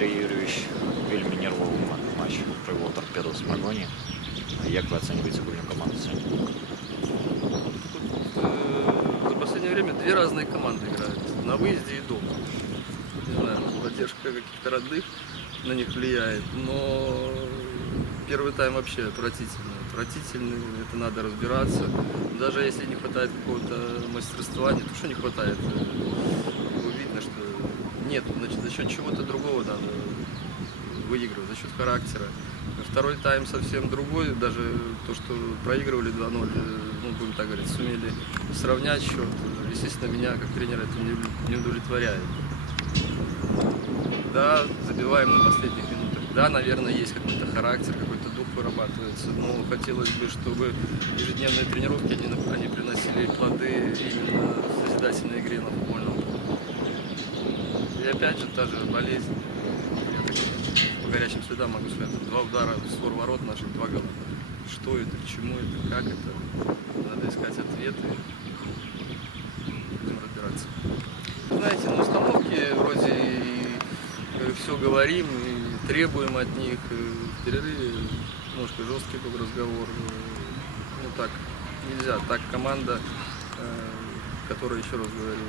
Андрій Юрійович вельми нервовий матч провел торпеду з Маргоні. Як ви оцінюєте гульню команду сьогодні? За последнее время две разные команды играют. На выезде и дома. Не знаю, задержка каких-то родных на них влияет, но первый тайм вообще отвратительный. Отвратительный, это надо разбираться. Даже если не хватает какого-то мастерства, не то, что не хватает, видно, что нет, значит, за счет чего-то другого надо выигрывать, за счет характера. Второй тайм совсем другой, даже то, что проигрывали 2-0, ну, будем так говорить, сумели сравнять счет. Естественно, меня как тренера это не удовлетворяет. Да, забиваем на последних минутах. Да, наверное, есть какой-то характер, какой-то дух вырабатывается, но хотелось бы, чтобы ежедневные тренировки они приносили плоды именно в созидательной игре на футбольном поле. И опять же, та же болезнь. Я так по горячим следам могу сказать, 2 удара в створ ворот наших, 2 гола. Что это, к чему это, как это? Надо искать ответы. Будем разбираться. Знаете, на установке вроде и все говорим, и требуем от них. В перерыве немножко жесткий был разговор. Ну так, нельзя. Так команда, которая, еще раз говорю,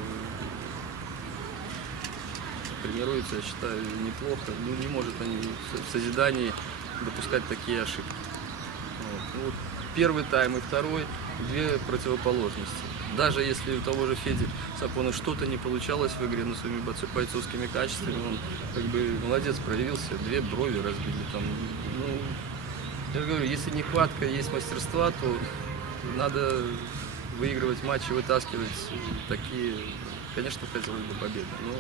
тренируется, я считаю, неплохо. Ну, не может они в созидании допускать такие ошибки. Вот. Первый тайм и второй – две противоположности. Даже если у того же Феди Сапона что-то не получалось в игре, но своими бойцовскими качествами, он как бы молодец, проявился, 2 брови разбили. Там, ну, я же говорю, если нехватка есть мастерства, то надо выигрывать матчи, вытаскивать такие. Конечно, хотелось бы победы, но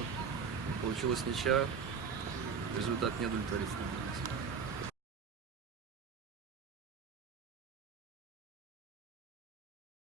получилась ничья, результат не удовлетворительный.